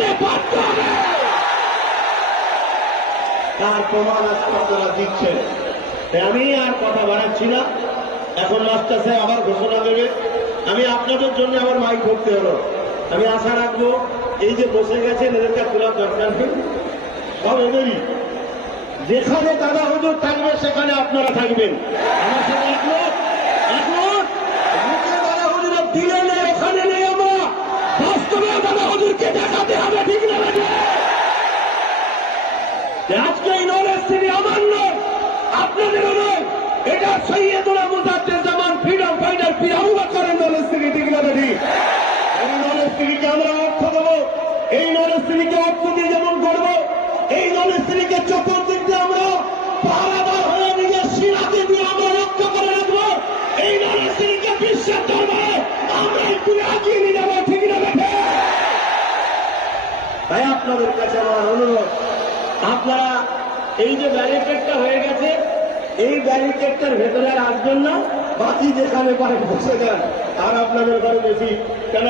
করতে বাধ্য হবে। তার প্রমাণ আজকে আপনারা দিচ্ছেন। আমি আর কথা বাড়াচ্ছি না, এখন মাস্টার সাহেব আবার ঘোষণা দেবে। আমি আপনাদের জন্য আবার মাইক করতে হলো। আমি আশা রাখবো এই যে বসে গেছেন এদেরকে তোলার দরকার নেই, সব এদেরই। যেখানে দাদা হুজুর থাকবে সেখানে আপনারা থাকবেন। আমার সাথে একমত, একমত। মুখে দাদা হুজুরের দিলে নেই, ওখানে নেই আমরা। বাস্তবে দাদা হুজুরকে দেখাতে হবে, ঠিক না? আজকে এই নলেজ তিনি আমার নয়, আপনাদেরও নয়। এটা সৈয়দুল মুজাদ্দেদ ফ্রিডম ফাইটার পীর আবু বকরের নলেজ তিনি, ঠিক না? এই নলেজ তিনিকে আমরা অর্থ দেবো, এই নলেজ তিনিকে অর্থ দিয়ে যেমন করবো, এই নলেজ তিনিকে চতুর্দিক দিয়ে আমরা পাহারাদার হয়ে নিজের সীমাকে দিয়ে আমরা রক্ষা করে রাখবো। এই নলেজ তিনিকে বিশ্বের দরবারে আমরা একটু এগিয়ে নিয়ে যাবো, ঠিক না? তাই আপনাদের কাছে আমার অনুরোধ, আপনারা এই যে ব্যারিকেডটা হয়ে গেছে, এই ব্যারিকেডটার ভেতরে আর আসবেন না, বাকি যেখানে পারে বসে যান। আর আপনাদের ঘরে বেশি কেন